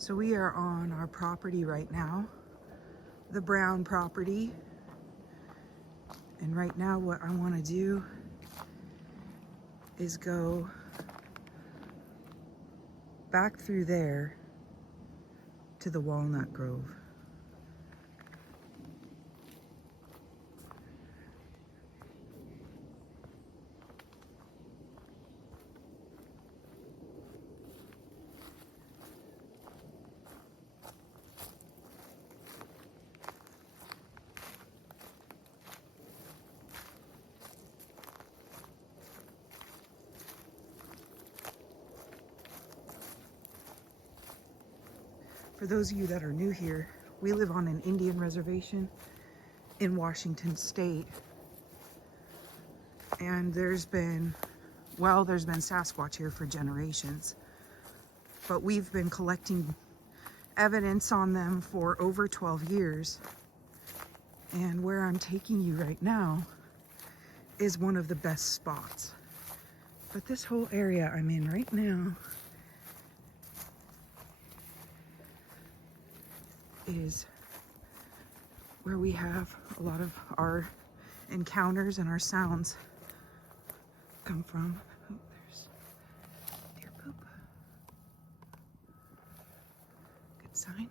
So we are on our property right now, the Brown property. And right now what I want to do is go back through there to the Walnut Grove. For those of you that are new here, we live on an Indian reservation in Washington State. And there's been Sasquatch here for generations. But we've been collecting evidence on them for over 12 years. And where I'm taking you right now is one of the best spots. But this whole area I'm in right now is where we have a lot of our encounters and our sounds come from. Oh, there's deer poop. Good sign.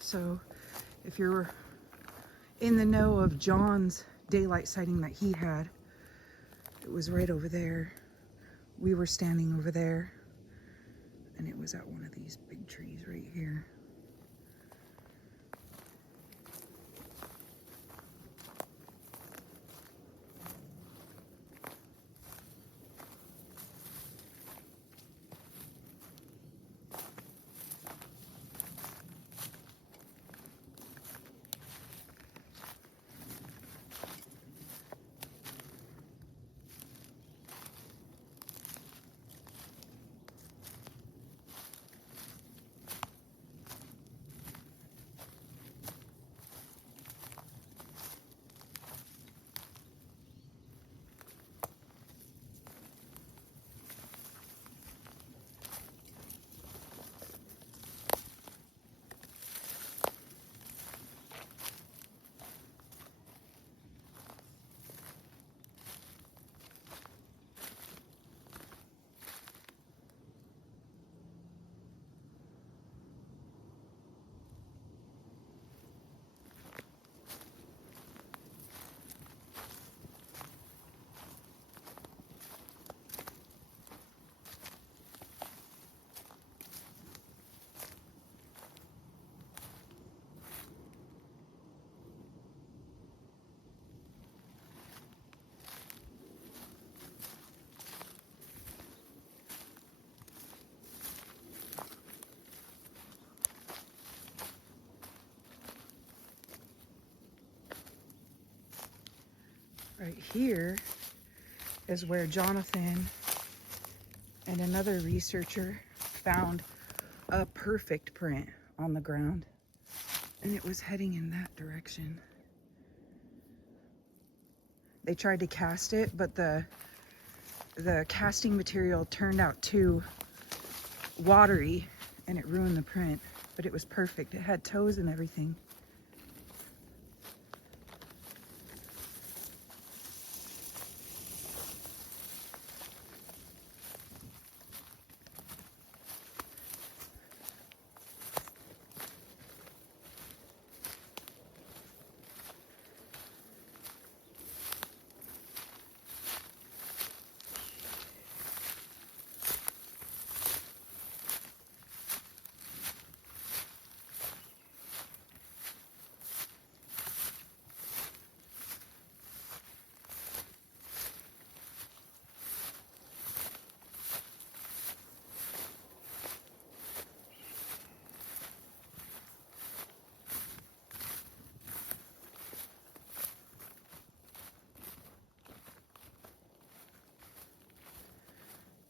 So if you're in the know of John's daylight sighting that he had, it was right over there. We were standing over there, and it was at one of these big trees right here. Right here is where Jonathan and another researcher found a perfect print on the ground, and it was heading in that direction. They tried to cast it, but the casting material turned out too watery and it ruined the print, but it was perfect. It had toes and everything.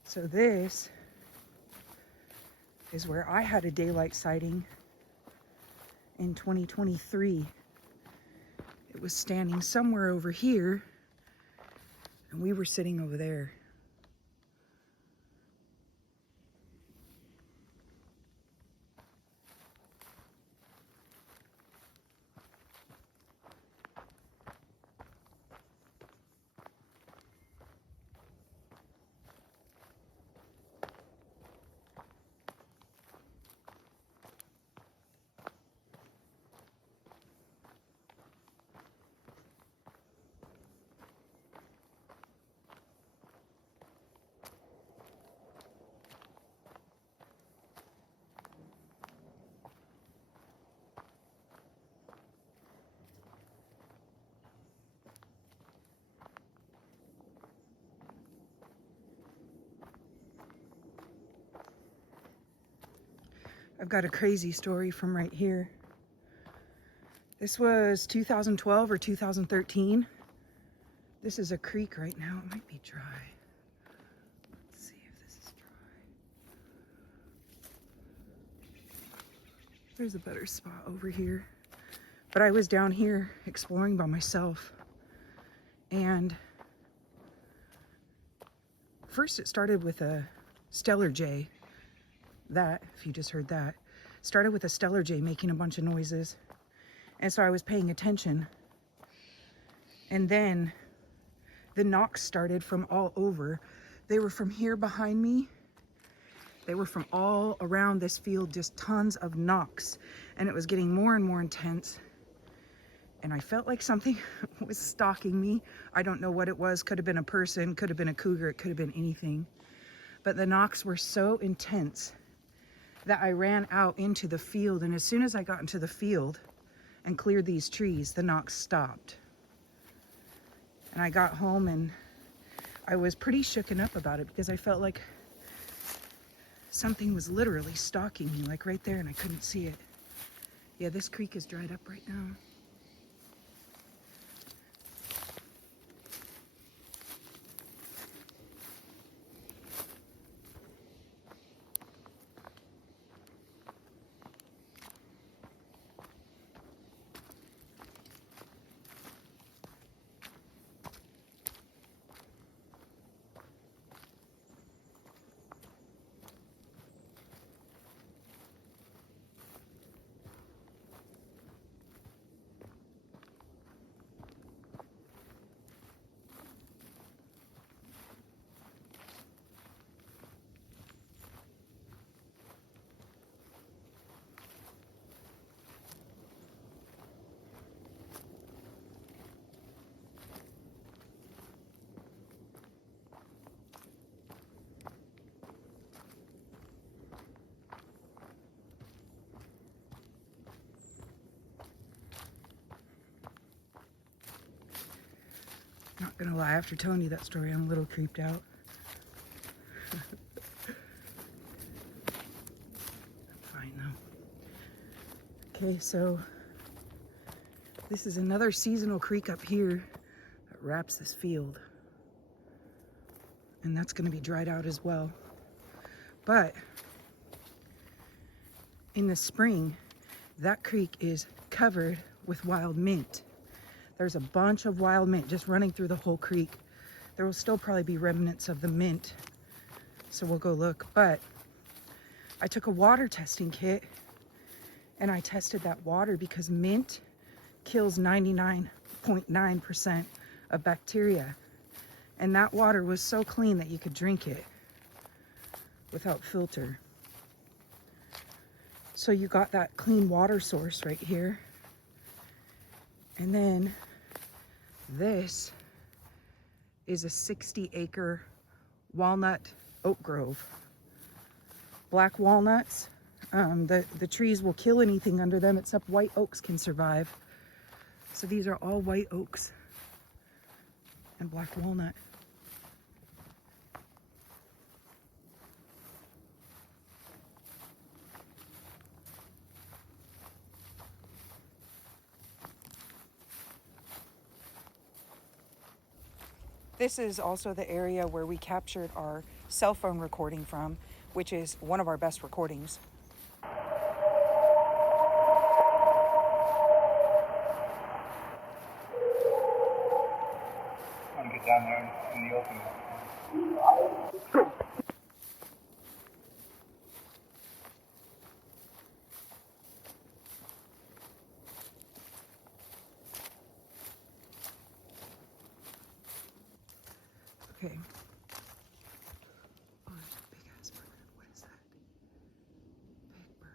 So this is where I had a daylight sighting in 2023. It was standing somewhere over here, and we were sitting over there. I've got a crazy story from right here. This was 2012 or 2013. This is a creek right now. It might be dry. Let's see if this is dry. There's a better spot over here. But I was down here exploring by myself. And first it started with a stellar jay. That, if you just heard that, started with a stellar jay making a bunch of noises. And so I was paying attention. And then the knocks started from all over. They were from here behind me. They were from all around this field, just tons of knocks. And it was getting more and more intense. And I felt like something was stalking me. I don't know what it was. Could have been a person, could have been a cougar, it could have been anything. But the knocks were so intense that I ran out into the field, and as soon as I got into the field and cleared these trees, the knocks stopped. And I got home and I was pretty shooken up about it because I felt like something was literally stalking me, like right there, and I couldn't see it. Yeah, this creek is dried up right now. Not gonna lie, after telling you that story, I'm a little creeped out. Fine though. Okay, so this is another seasonal creek up here that wraps this field. And that's gonna be dried out as well. But in the spring, that creek is covered with wild mint. There's a bunch of wild mint just running through the whole creek. There will still probably be remnants of the mint, so we'll go look. But I took a water testing kit and I tested that water because mint kills 99.9% of bacteria. And that water was so clean that you could drink it without filter. So you got that clean water source right here. And then this is a 60-acre walnut oak grove. Black walnuts, the trees will kill anything under them except white oaks can survive. So these are all white oaks and black walnut. This is also the area where we captured our cell phone recording from, which is one of our best recordings. I'm gonna get down there in the open. Okay. Oh, there's a big ass bird. What is that? Big bird.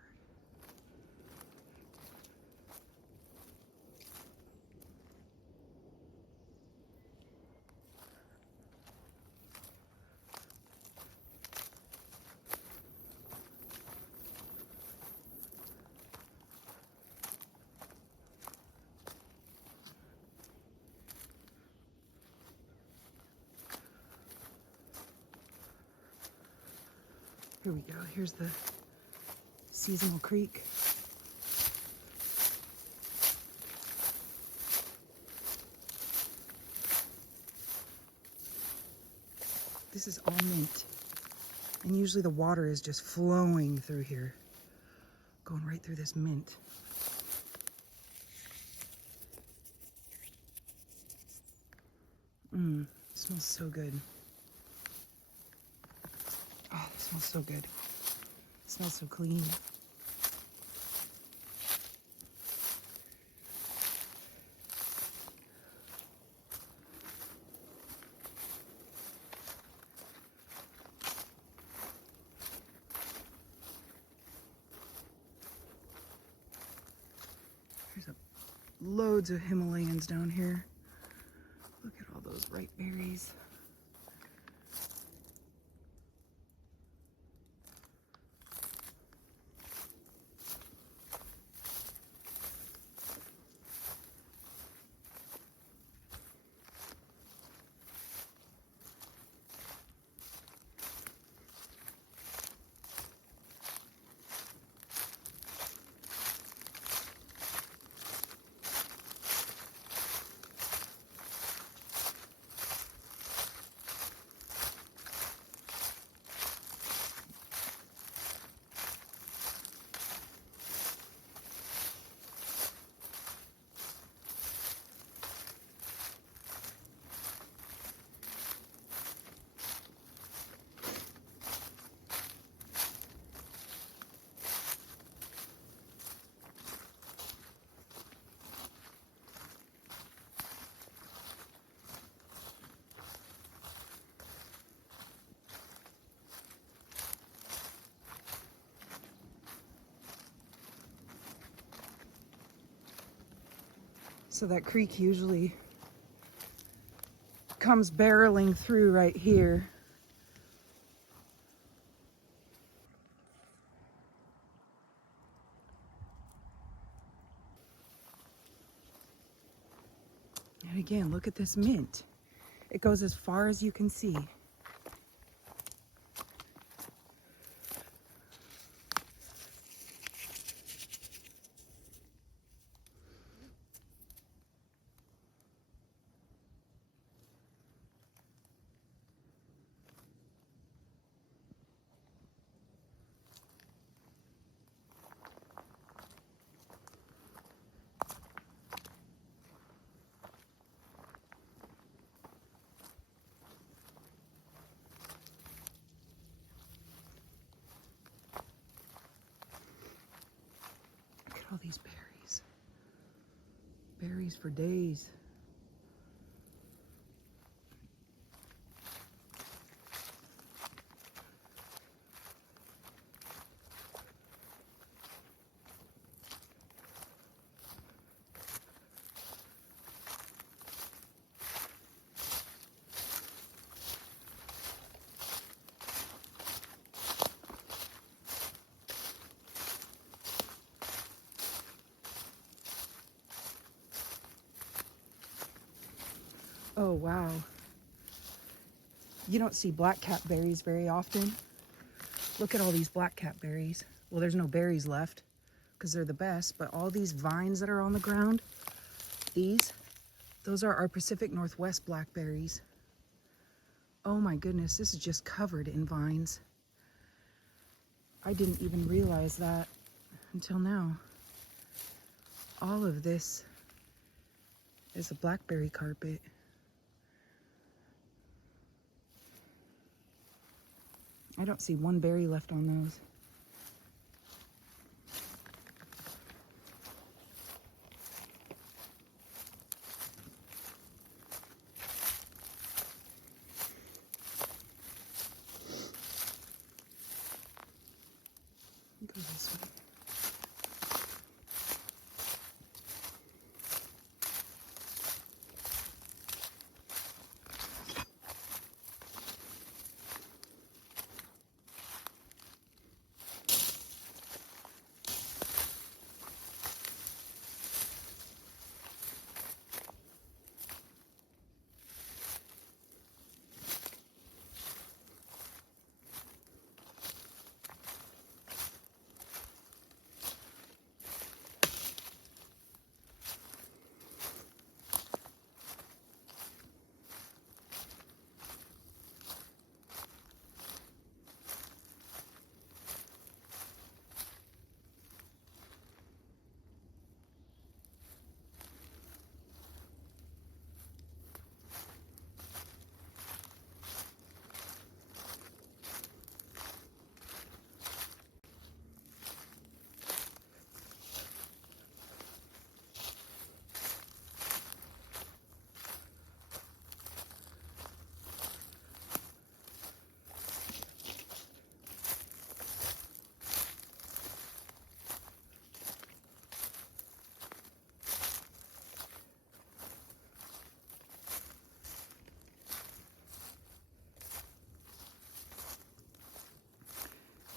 Here we go. Here's the seasonal creek. This is all mint. And usually the water is just flowing through here. Going right through this mint. It smells so good. Oh, it smells so good. It smells so clean. There's loads of Himalayans down here. Look at all those ripe berries. So that creek usually comes barreling through right here. And again, look at this mint. It goes as far as you can see. All these berries. Berries for days. Oh, wow. You don't see blackcap berries very often. Look at all these blackcap berries. Well, there's no berries left because they're the best, but all these vines that are on the ground, those are our Pacific Northwest blackberries. Oh my goodness, this is just covered in vines. I didn't even realize that until now. All of this is a blackberry carpet. I don't see one berry left on those. Go this way.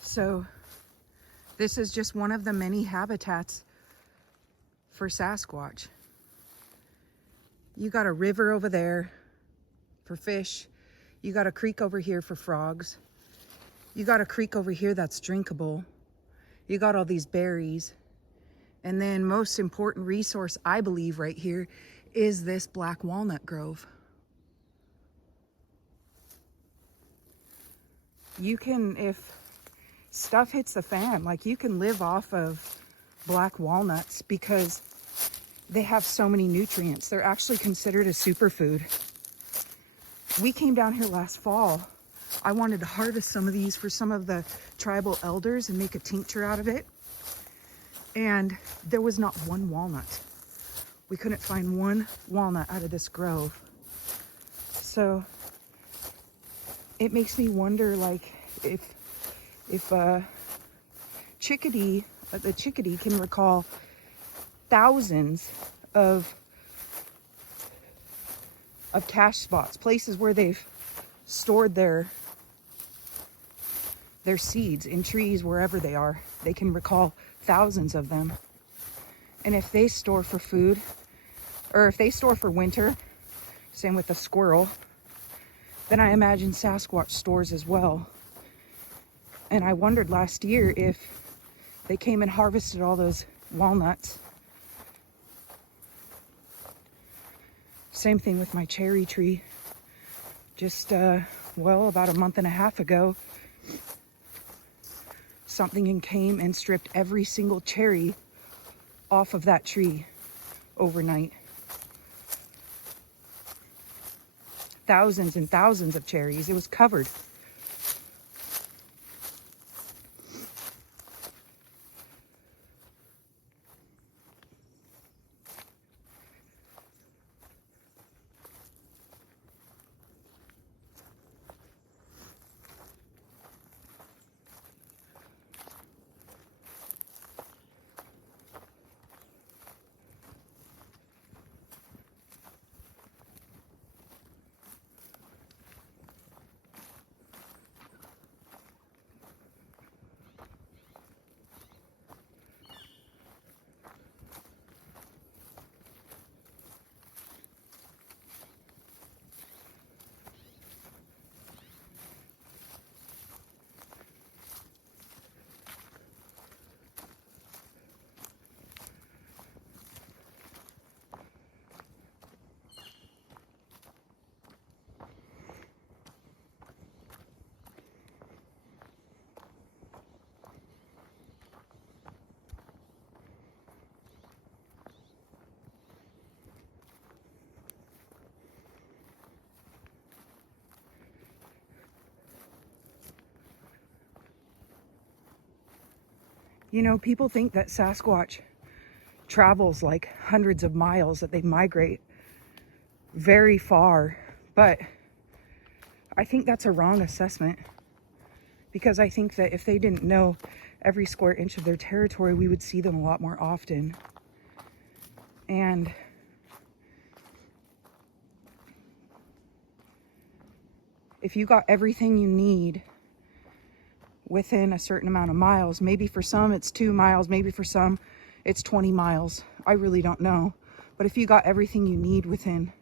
So this is just one of the many habitats for Sasquatch. You got a river over there for fish. You got a creek over here for frogs. You got a creek over here that's drinkable. You got all these berries. And then most important resource, I believe, right here is this black walnut grove. You can, if stuff hits the fan, like you can live off of black walnuts because they have so many nutrients. They're actually considered a superfood. We came down here last fall. I wanted to harvest some of these for some of the tribal elders and make a tincture out of it. And there was not one walnut. We couldn't find one walnut out of this grove. So it makes me wonder, like, if the chickadee can recall thousands of cache spots, places where they've stored their seeds in trees, wherever they are. They can recall thousands of them. And if they store for food, or if they store for winter, same with the squirrel, then I imagine Sasquatch stores as well. And I wondered last year if they came and harvested all those walnuts. Same thing with my cherry tree. Just, about a month and a half ago, something came and stripped every single cherry off of that tree overnight. Thousands and thousands of cherries. It was covered. You know, people think that Sasquatch travels like hundreds of miles, that they migrate very far, but I think that's a wrong assessment, because I think that if they didn't know every square inch of their territory, we would see them a lot more often. And if you got everything you need within a certain amount of miles, maybe for some it's 2 miles, maybe for some it's 20 miles, I really don't know. But if you got everything you need within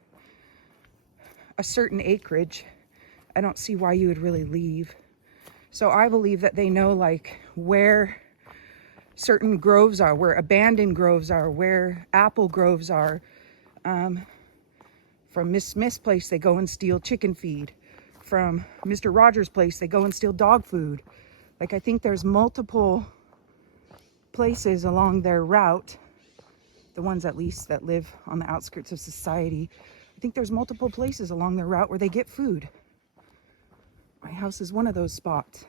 a certain acreage, I don't see why you would really leave. So I believe that they know like where certain groves are, where abandoned groves are, where apple groves are. From Miss Smith's place, they go and steal chicken feed. From Mr. Rogers' place, they go and steal dog food. Like, I think there's multiple places along their route, the ones at least that live on the outskirts of society. I think there's multiple places along their route where they get food. My house is one of those spots.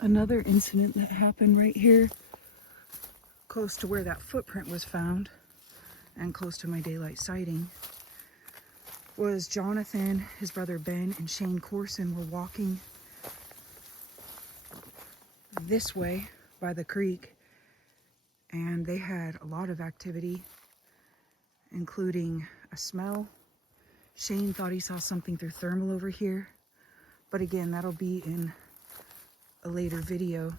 Another incident that happened right here, close to where that footprint was found and close to my daylight sighting, was Jonathan, his brother Ben, and Shane Corson were walking this way by the creek, and they had a lot of activity, including a smell. Shane thought he saw something through thermal over here, but again, that'll be in a later video.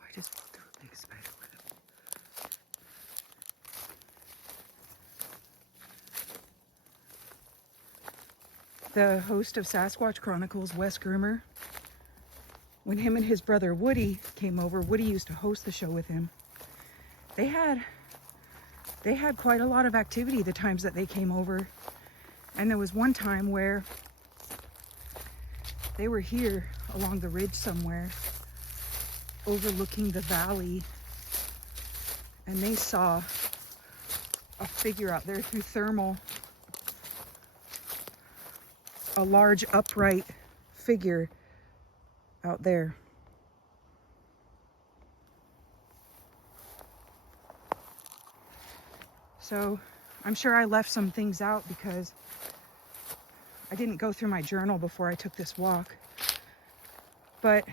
I just walked through a big spider web. The host of Sasquatch Chronicles, Wes Germer, when him and his brother Woody came over, Woody used to host the show with him. They had quite a lot of activity the times that they came over. And there was one time where they were here along the ridge somewhere, overlooking the valley, and they saw a figure out there through thermal, a large upright figure out there. So I'm sure I left some things out because I didn't go through my journal before I took this walk. But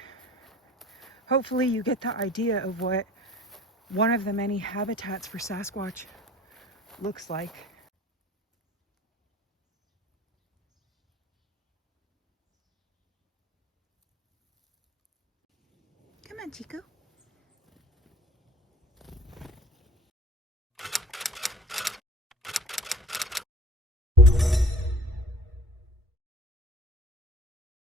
hopefully you get the idea of what one of the many habitats for Sasquatch looks like. Come on, Chico.